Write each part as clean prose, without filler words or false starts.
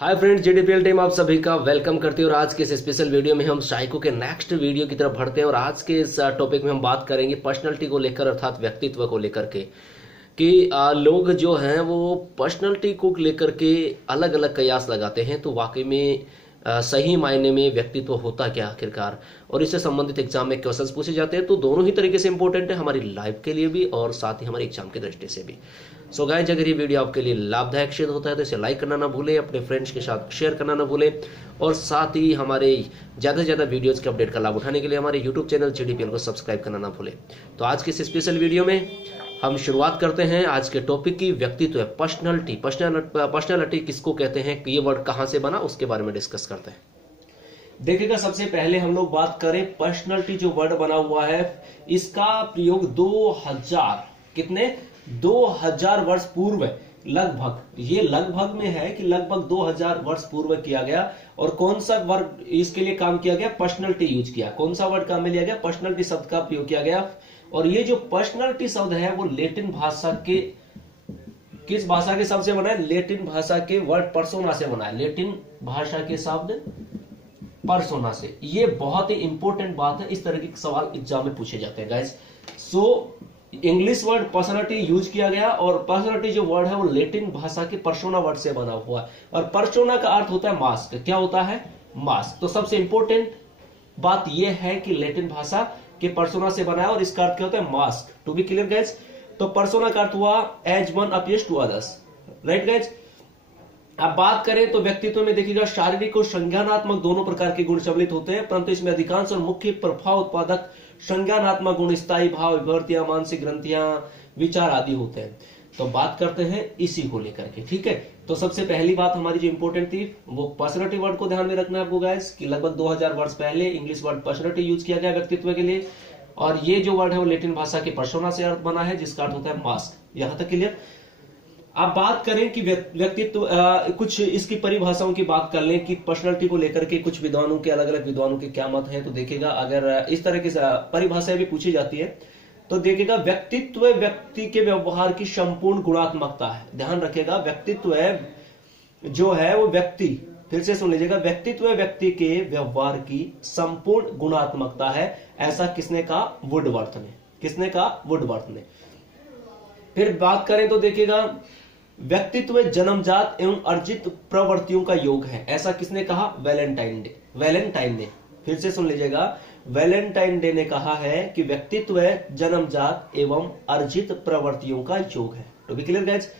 Hi friends, जीडीपीएल team आप सभी का वेलकम करती है। और आज के इस स्पेशल वीडियो में हम साइको के नेक्स्ट वीडियो की तरफ बढ़ते हैं। और आज के इस टॉपिक में हम बात करेंगे पर्सनैलिटी को लेकर, अर्थात व्यक्तित्व को लेकर के कि लोग जो हैं वो पर्सनैलिटी को लेकर के अलग अलग कयास लगाते हैं। तो वाकई में सही मायने में व्यक्तित्व होता क्या आखिरकार, और इससे संबंधित एग्जाम में क्वेश्चंस पूछे जाते हैं। तो दोनों ही तरीके से इंपॉर्टेंट है, हमारी लाइफ के लिए भी और साथ ही हमारे एग्जाम की दृष्टि से भी। सो गाइस, अगर ये वीडियो आपके लिए लाभदायक सिद्ध होता है तो इसे लाइक करना ना भूलें, अपने फ्रेंड्स के साथ शेयर करना ना भूलें, और साथ ही हमारे ज़्यादा से ज़्यादा वीडियोज़ के अपडेट का लाभ उठाने के लिए हमारे यूट्यूब चैनल जीडीपीएल को सब्सक्राइब करना ना भूलें। तो आज के इस स्पेशल वीडियो में हम शुरुआत करते हैं आज के टॉपिक की। व्यक्तित्व है, पर्सनैलिटी किसको कहते हैं, ये वर्ड कहाँ से बना, उसके बारे में डिस्कस करते हैं। देखिएगा, सबसे पहले हम लोग बात करें पर्सनैलिटी जो वर्ड बना हुआ है, इसका प्रयोग 2000 वर्ष पूर्व लगभग, ये लगभग में है कि लगभग 2000 वर्ष पूर्व किया गया। और कौन सा वर्ड इसके लिए काम किया गया, पर्सनैलिटी यूज किया। कौन सा वर्ड काम में लिया गया, पर्सनैलिटी शब्द का प्रयोग किया गया। और ये जो पर्सनैलिटी शब्द है वो लैटिन भाषा के, किस भाषा के शब्द से बना है, लैटिन भाषा के वर्ड पर्सोना से बना है। लैटिन भाषा के शब्द पर्सोना से। ये बहुत ही इंपॉर्टेंट बात है, इस तरह के सवाल एग्जाम में पूछे जाते हैं guys. So English word personality use किया गया, और पर्सनैलिटी जो वर्ड है वो लैटिन भाषा के पर्सोना वर्ड से बना हुआ है। और पर्सोना का अर्थ होता है मास्क। क्या होता है, मास्क। तो सबसे इंपॉर्टेंट बात यह है कि लैटिन भाषा के पर्सोना से बना है, और इसका अर्थ क्या होता है, mask. To be clear guys, तो पर्सोना का अर्थ हुआ as one appears to others, right guys. अब बात करें तो व्यक्तित्व में देखिएगा शारीरिक और संज्ञानात्मक दोनों प्रकार के गुण सम्मिलित होते हैं, परंतु इसमें अधिकांश और मुख्य प्रभाव उत्पादक संज्ञानात्मक गुण स्थायी भाव, विभूतियां, मानसिक ग्रंथियां, विचार आदि होते हैं। तो बात करते हैं इसी को लेकर के, ठीक है। तो सबसे पहली बात हमारी जो इंपॉर्टेंट थी वो पर्सनैलिटी वर्ड को ध्यान में रखना है आपको गाइस, कि लगभग 2000 वर्ष पहले इंग्लिश वर्ड पर्सनैलिटी यूज किया गया व्यक्तित्व के लिए। और ये जो वर्ड है वो लैटिन भाषा के पर्सोना से अर्थ बना है, जिसका अर्थ होता है मास्क। यहां तक क्लियर। अब बात करें कि व्यक्तित्व, कुछ इसकी परिभाषाओं की बात कर लें कि पर्सनैलिटी को लेकर के कुछ विद्वानों के, अलग अलग विद्वानों के क्या मत है। तो देखिएगा, अगर इस तरह की परिभाषाएं भी पूछी जाती है तो देखिएगा, व्यक्तित्व व्यक्ति के व्यवहार की संपूर्ण गुणात्मकता है। ध्यान रखिएगा, व्यक्तित्व जो है वो व्यक्ति, फिर से सुन लीजिएगा, व्यक्तित्व व्यक्ति के व्यवहार की संपूर्ण गुणात्मकता है। ऐसा किसने कहा, वुडवर्थ ने। किसने कहा, वुडवर्थ ने। फिर बात करें तो देखिएगा, व्यक्तित्व जन्मजात एवं अर्जित प्रवृत्तियों का योग है। ऐसा किसने कहा, वैलेंटाइन ने। फिर से सुन लीजिएगा, वैलेंटाइन डे ने कहा है कि व्यक्तित्व जन्मजात एवं अर्जित प्रवृत्तियों का योग है। तो भी क्लियर गाइस।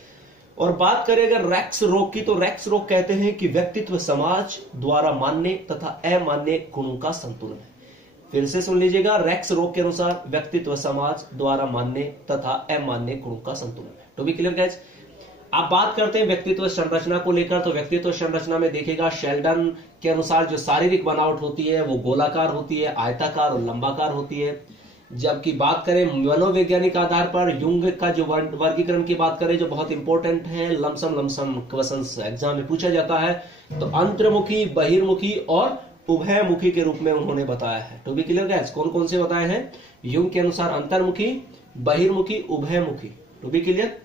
और बात करें अगर रैक्स रोग की, तो रैक्स रोग कहते हैं कि व्यक्तित्व समाज द्वारा मान्य तथा अमान्य गुणों का संतुलन है। फिर से सुन लीजिएगा, रैक्स रोग के अनुसार व्यक्तित्व समाज द्वारा मान्य तथा अमान्य गुणों का संतुलन है। तो भी क्लियर गाइस। अब बात करते हैं व्यक्तित्व संरचना को लेकर। तो व्यक्तित्व संरचना में देखिएगा, शेल्डन के अनुसार जो शारीरिक बनावट होती है वो गोलाकार होती है, आयताकार और लंबाकार होती है। जबकि बात करें मनोवैज्ञानिक आधार पर, युंग का जो वर्गीकरण की बात करें जो बहुत इंपॉर्टेंट है, लमसम क्वेश्चंस एग्जाम में पूछा जाता है, तो अंतर्मुखी, बहिर्मुखी और उभयमुखी के रूप में उन्होंने बताया है। तो भी क्लियर गाइस, कौन कौन से बताए हैं, युंग के अनुसार अंतर्मुखी, बहिर्मुखी, उभयमुखी। तो भी क्लियर।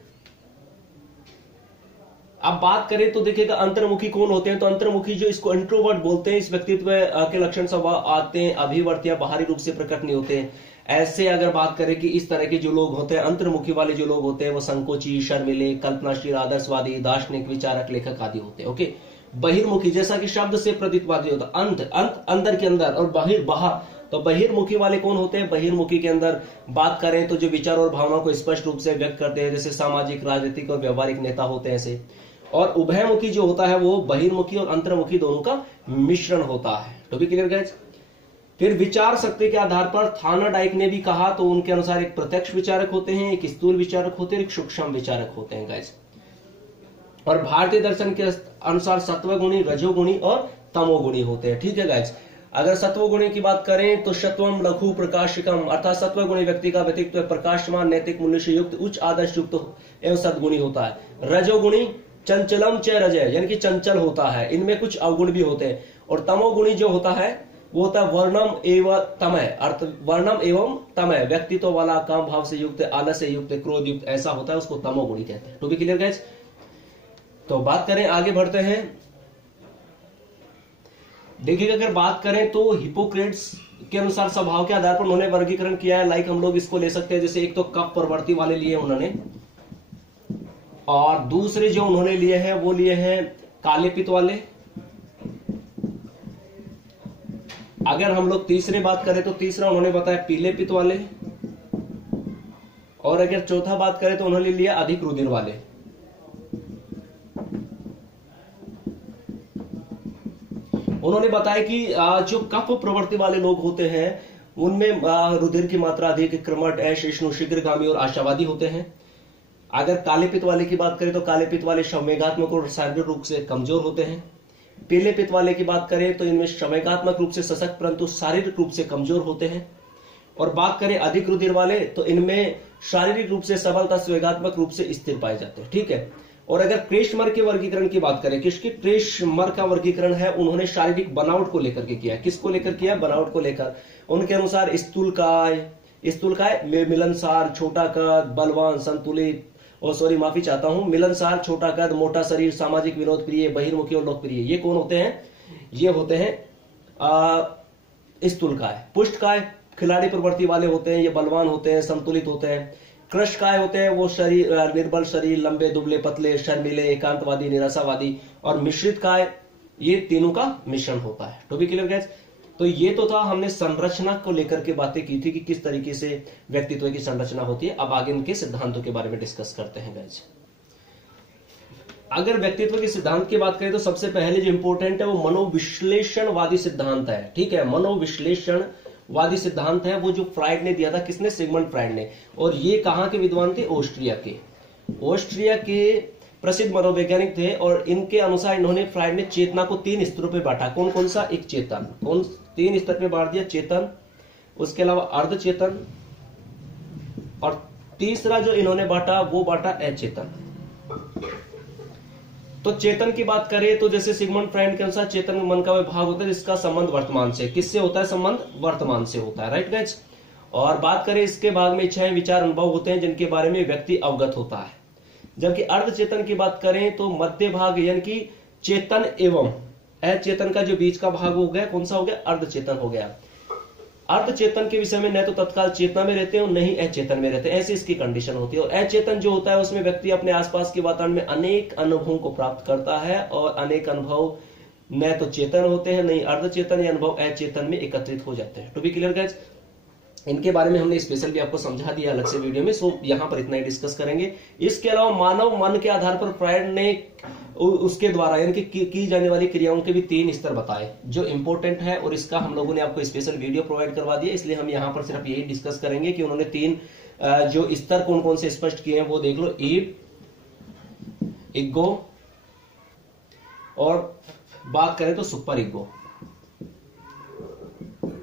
अब बात करें तो देखिएगा, अंतर्मुखी कौन होते हैं, तो अंतर्मुखी जो, इसको इंट्रोवर्ट बोलते हैं। इस व्यक्तित्व के लक्षण सब आते हैं, अभिवर्तियां बाहरी रूप से प्रकट नहीं होते हैं। ऐसे अगर बात करें कि इस तरह के जो लोग होते हैं, अंतर्मुखी वाले जो लोग होते हैं, वो संकोची, शर्मिले, कल्पनाशील, आदर्शवादी, दार्शनिक, विचारक, लेखक आदि होते हैं। ओके। बहिर्मुखी, जैसा कि शब्द से प्रतीतवादी होता है, अंत अंदर के अंदर, और बाहर। तो बहिर्मुखी वाले कौन होते हैं, बहिर्मुखी के अंदर बात करें तो जो विचार और भावनाओं को स्पष्ट रूप से व्यक्त करते हैं, जैसे सामाजिक, राजनीतिक और व्यवहारिक नेता होते हैं ऐसे। और उभयमुखी जो होता है वो बहिर्मुखी और अंतर्मुखी दोनों का मिश्रण होता है। तो भी क्लियर गाइस। फिर विचार शक्ति के आधार पर थानरडाइक ने भी कहा, तो उनके अनुसार एक प्रत्यक्ष विचारक होते हैं, एक स्थूल विचारक होते हैं, एक सूक्ष्म विचारक होते हैं गाइस। और भारतीय दर्शन के अनुसार सत्वगुणी, रजोगुणी और तमोगुणी होते हैं। ठीक है गाइस। अगर सत्वगुणी की बात करें तो सत्वम लघु प्रकाशिकम, अर्थात सत्वगुणी व्यक्ति का व्यक्तित्व प्रकाशमान, नैतिक मूल्य से युक्त, उच्च आदर्श युक्त एवं सद्गुणी होता है। रजोगुणी चंचलम च रजय, यानी कि चंचल होता है, इनमें कुछ अवगुण भी होते हैं। और तमोगुणी जो होता है वो होता है वर्णम एवं तमय, अर्थ वर्णम एवं तमय, व्यक्तित्व वाला, काम भाव से युक्त, आलस से युक्त, क्रोध युक्त, ऐसा होता है, उसको तमोगुणी कहते हैं। To be clear guys. तो बात करें, आगे बढ़ते हैं। देखिए अगर बात करें तो हिपोक्रेट्स के अनुसार स्वभाव के आधार पर उन्होंने वर्गीकरण किया है। लाइक हम लोग इसको ले सकते हैं, जैसे एक तो कफ प्रवृत्ति वाले लिए उन्होंने, और दूसरे जो उन्होंने लिए हैं वो लिए हैं काले पित्त वाले। अगर हम लोग तीसरे बात करें तो तीसरा उन्होंने बताया पीले पित्त वाले, और अगर चौथा बात करें तो उन्होंने लिया अधिक रुधिर वाले। उन्होंने बताया कि जो कफ प्रवृत्ति वाले लोग होते हैं उनमें रुधिर की मात्रा अधिक, क्रमट, अशिष्णु, शीघ्रगामी और आशावादी होते हैं। अगर काले पित्त वाले की बात करें तो काले पित्त वाले संवेगात्मक और शारीरिक रूप से कमजोर होते हैं। पीले पित्त वाले की बात करें तो इनमें संवेगात्मक रूप से सशक्त परंतु शारीरिक रूप से कमजोर होते हैं। और बात करें अधिक रुधिर वाले तो इनमें शारीरिक रूप से सबलता, संवेगात्मक रूप से स्थिर पाए जाते हैं। ठीक है। और अगर क्रेशमर के वर्गीकरण की बात करें, किसकी क्रेशमर का वर्गीकरण है उन्होंने शारीरिक बनावट को लेकर के किया। किसको लेकर किया? बनावट को लेकर। उनके अनुसार स्थूलकाय मिलनसार, छोटा कद, बलवान, संतुलित, माफी चाहता हूं, मिलनसार, छोटा कद, मोटा शरीर, सामाजिक विनोद प्रिय, बहिर्मुखी और लोकप्रिय। ये कौन होते हैं? ये होते हैं स्थूलकाय। पुष्टकाय खिलाड़ी प्रवृत्ति वाले होते हैं, ये बलवान होते हैं, संतुलित होते हैं। कृशकाय होते हैं वो शरीर निर्बल शरीर, लंबे दुबले पतले, शर्मीले, एकांतवादी, निराशावादी। और मिश्रित काय, ये तीनों का मिश्रण होता है। To be clear guys. तो ये तो था, हमने संरचना को लेकर के बातें की थी कि किस तरीके से व्यक्तित्व की संरचना होती है। अब आगे इनके सिद्धांतों के बारे में डिस्कस करते हैं गाइस। अगर व्यक्तित्व के सिद्धांत की बात करें तो सबसे पहले जो इंपॉर्टेंट है वो मनोविश्लेषणवादी सिद्धांत है। ठीक है, मनोविश्लेषणवादी सिद्धांत है वो जो फ्राइड ने दिया था। किसने? सिगमंड फ्राइड ने। और ये कहां के विद्वान थे? ऑस्ट्रिया के प्रसिद्ध मनोवैज्ञानिक थे। और इनके अनुसार इन्होंने, फ्राइड ने चेतना को 3 स्तरों पे बांटा। कौन कौन सा? एक चेतन, 3 स्तर पे बांट दिया, चेतन, उसके अलावा अर्धचेतन, और तीसरा जो इन्होंने बांटा वो बांटा अचेतन। तो चेतन की बात करें तो जैसे सिगमंड फ्राइड के अनुसार चेतन मन का वह भाग होता है जिसका संबंध वर्तमान से। किससे होता है? संबंध वर्तमान से होता है। Right guys. और बात करें इसके भाग में इच्छाएं, विचार, अनुभव होते हैं जिनके बारे में व्यक्ति अवगत होता है। जबकि अर्धचेतन की बात करें तो मध्य भाग यानी कि चेतन एवं अचेतन का जो बीच का भाग हो गया, कौन सा हो गया? अर्धचेतन हो गया। अर्धचेतन के विषय में न तो तत्काल चेतना में रहते हैं और नहीं अचेतन में रहते हैं, ऐसी इसकी कंडीशन होती है। और अचेतन जो होता है उसमें व्यक्ति अपने आसपास के वातावरण में अनेक अनुभवों को प्राप्त करता है, और अनेक अनुभव न तो चेतन होते हैं, नहीं अर्धचेतन, ये अनुभव अचेतन में एकत्रित हो जाते हैं। To be clear guys. इनके बारे में हमने स्पेशल भी आपको समझा दिया अलग से वीडियो में, सो यहां पर इतना ही डिस्कस करेंगे। इसके अलावा मानव मन के आधार पर फ्राइड ने उसके द्वारा यानी कि की जाने वाली क्रियाओं के भी 3 स्तर बताए जो इंपॉर्टेंट है, और इसका हम लोगों ने आपको स्पेशल वीडियो प्रोवाइड करवा दिया। इसलिए हम यहां पर सिर्फ यही डिस्कस करेंगे कि उन्होंने 3 जो स्तर कौन कौन से स्पष्ट किए हैं वो देख लो। ईव, इगो, और बात करें तो super ego.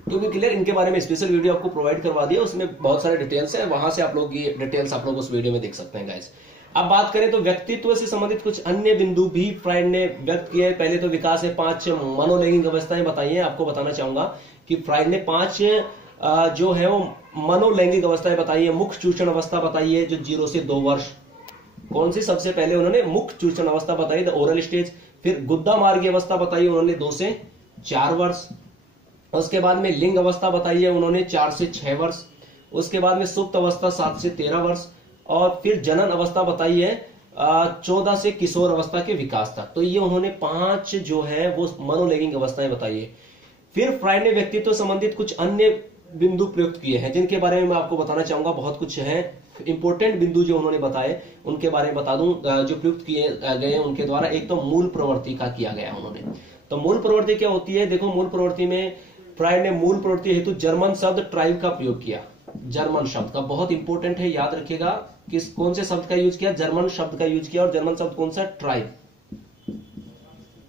To be clear, इनके बारे में स्पेशल वीडियो आपको प्रोवाइड करवा दिया, उसमें बहुत सारे डिटेल्स है, वहां से आप लोग ये डिटेल्स आप लोग उस वीडियो में देख सकते हैं गाइस। अब बात करें तो व्यक्तित्व से संबंधित कुछ अन्य बिंदु भी फ्राइड ने व्यक्त किए। पहले तो विकास है, 5 मनोलैंगिक अवस्थाएं बताई हैं। आपको बताना चाहूंगा कि फ्राइड ने 5 जो है वो मनोलैंगिक अवस्थाएं बताई है। मुख चूषण अवस्था बताई है जो 0 से 2 वर्ष। कौन सी? सबसे पहले उन्होंने मुख चूषण अवस्था बताई, द ओरल स्टेज। फिर गुद्दा मार्गी अवस्था बताई उन्होंने 2 से 4 वर्ष। उसके बाद में लिंग अवस्था बताई है उन्होंने 4 से 6 वर्ष। उसके बाद में सुप्त अवस्था 7 से 13 वर्ष। और फिर जनन अवस्था बताई है 14 से किशोर अवस्था के विकास तक। तो ये उन्होंने 5 जो है वो मनोलैंगिक अवस्थाएं बताई है। फिर फ्राइड ने व्यक्तित्व संबंधित कुछ अन्य बिंदु प्रयुक्त किए हैं जिनके बारे में मैं आपको बताना चाहूंगा। बहुत कुछ है इंपॉर्टेंट बिंदु जो उन्होंने बताए, उनके बारे में बता दूं जो प्रयुक्त किए गए उनके द्वारा। एक तो मूल प्रवृत्ति का किया गया उन्होंने। तो मूल प्रवृत्ति क्या होती है? देखो, मूल प्रवृत्ति में फ्राइड ने मूल प्रवृत्ति हेतु जर्मन शब्द ट्राइब का प्रयोग किया। जर्मन शब्द का बहुत इंपॉर्टेंट है, याद रखिएगा। कौन से शब्द का यूज किया? जर्मन शब्द का यूज किया। और जर्मन शब्द कौन सा? ट्राइब।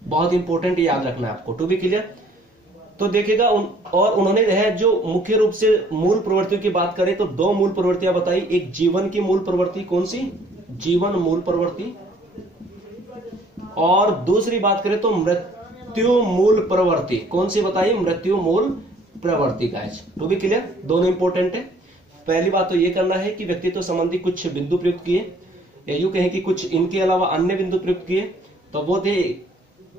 बहुत इंपॉर्टेंट, याद रखना है आपको। To be clear. तो देखिएगा और उन्होंने है जो मुख्य रूप से मूल प्रवृत्तियों की बात करें तो 2 मूल प्रवृत्तियां बताई। एक जीवन की मूल प्रवृत्ति, कौन सी? जीवन मूल प्रवृत्ति। और दूसरी बात करें तो मृत्यु मूल प्रवृत्ति। कौन सी बताई? मृत्यु मूल प्रवृत्ति गाइस। टू बी क्लियर, दोनों इंपॉर्टेंट है। पहली बात तो ये करना है कि व्यक्तित्व संबंधी कुछ बिंदु प्रयुक्त किए, या यूं कहें कि कुछ इनके अलावा अन्य बिंदु प्रयुक्त किए। तो वो थे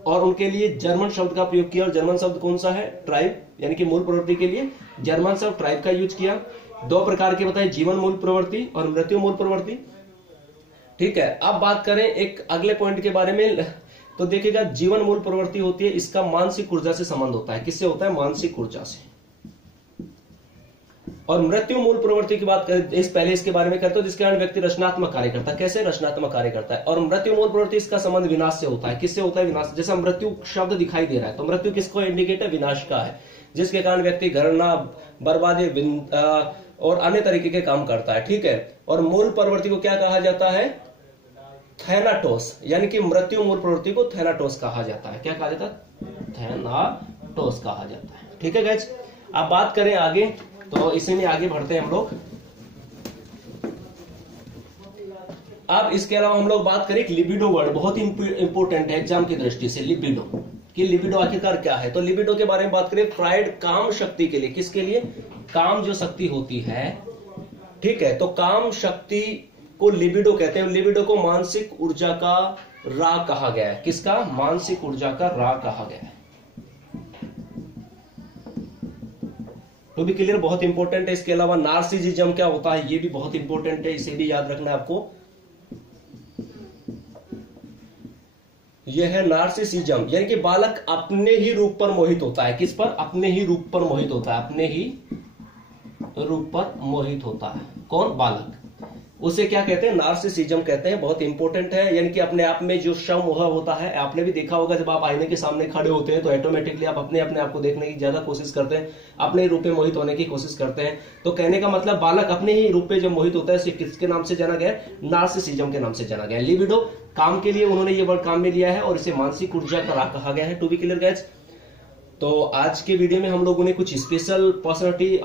और उनके लिए जर्मन शब्द का प्रयोग किया। और जर्मन शब्द कौन सा है? ट्राइब, यानी कि मूल प्रवृत्ति के लिए जर्मन शब्द ट्राइब का यूज किया। दो प्रकार के बताए, जीवन मूल प्रवृत्ति और मृत्यु मूल प्रवृत्ति। ठीक है, अब बात करें एक अगले पॉइंट के बारे में, तो देखिएगा जीवन मूल प्रवृत्ति होती है, इसका मानसिक ऊर्जा से संबंध होता है। किससे होता है? मानसिक ऊर्जा से। और मृत्यु मूल प्रवृत्ति की बात करें, पहले इसके बारे में करते हो, जिसके कारण व्यक्ति रचनात्मक कार्य करता है। कैसे रचनात्मक कार्य करता है? और मृत्यु मूल प्रवृत्ति, इसका संबंध विनाश से होता है। किससे होता है? विनाश। जैसा मृत्यु शब्द दिखाई दे रहा है, तो मृत्यु किसको इंडिकेट है? विनाश का है, जिसके कारण व्यक्ति घृणा, बर्बादी और अन्य तरीके के काम करता है। ठीक है, और मूल प्रवृत्ति को क्या कहा जाता है? थैनाटोस, यानी कि मृत्यु मूल प्रवृत्ति को थैनाटोस कहा जाता है। क्या कहा जाता है? थैनाटोस कहा जाता है। ठीक है गाइस, अब बात करें आगे, तो इसी में आगे बढ़ते हैं हम लोग। अब इसके अलावा हम लोग बात करें लिबिडो वर्ड, बहुत इंपॉर्टेंट है एग्जाम की दृष्टि से। लिबिडो, कि लिबिडो आखिरकार क्या है? तो लिबिडो के बारे में बात करें, फ्राइड काम शक्ति के लिए। किसके लिए? काम जो शक्ति होती है। ठीक है, तो काम शक्ति को लिबिडो कहते हैं। लिबिडो को मानसिक ऊर्जा का राग कहा गया है। किसका? मानसिक ऊर्जा का राग कहा गया है। तो भी क्लियर, बहुत इंपॉर्टेंट है। इसके अलावा नार्सिसिज्म क्या होता है, ये भी बहुत इंपॉर्टेंट है, इसे भी याद रखना है आपको। यह है नार्सिसिज्म, यानी कि बालक अपने ही रूप पर मोहित होता है। किस पर? अपने ही रूप पर मोहित होता है। अपने ही रूप पर मोहित होता है कौन? बालक। उसे क्या कहते हैं? नार्सिसिज्म कहते हैं। बहुत इंपॉर्टेंट है, यानी कि अपने आप में जो समोह होता है। आपने भी देखा होगा, जब आप आईने के सामने खड़े होते हैं तो ऑटोमेटिकली आप अपने आप को देखने की ज्यादा कोशिश करते हैं, अपने रूप में मोहित होने की कोशिश करते हैं। तो कहने का मतलब बालक अपने ही रूप में जब मोहित होता है, इसे किसके नाम से जाना गया? नार्सिसिज्म के नाम से जाना गया। लिबिडो काम के लिए उन्होंने ये वर्ड काम में लिया है, और इसे मानसिक ऊर्जा का राग कहा गया है। टू बी क्लियर गाइस, तो आज के वीडियो में हम लोगों ने कुछ स्पेशल पर्सनालिटी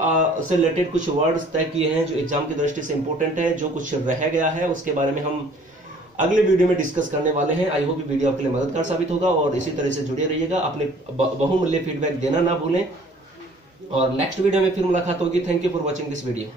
से रिलेटेड कुछ वर्ड्स तय किए हैं जो एग्जाम की दृष्टि से इंपॉर्टेंट है। जो कुछ रह गया है उसके बारे में हम अगले वीडियो में डिस्कस करने वाले हैं। आई होप वीडियो आपके लिए मददगार साबित होगा, और इसी तरह से जुड़े रहिएगा। अपने बहुमूल्य फीडबैक देना ना भूलें, और नेक्स्ट वीडियो में फिर मुलाकात होगी। Thank you for watching this video.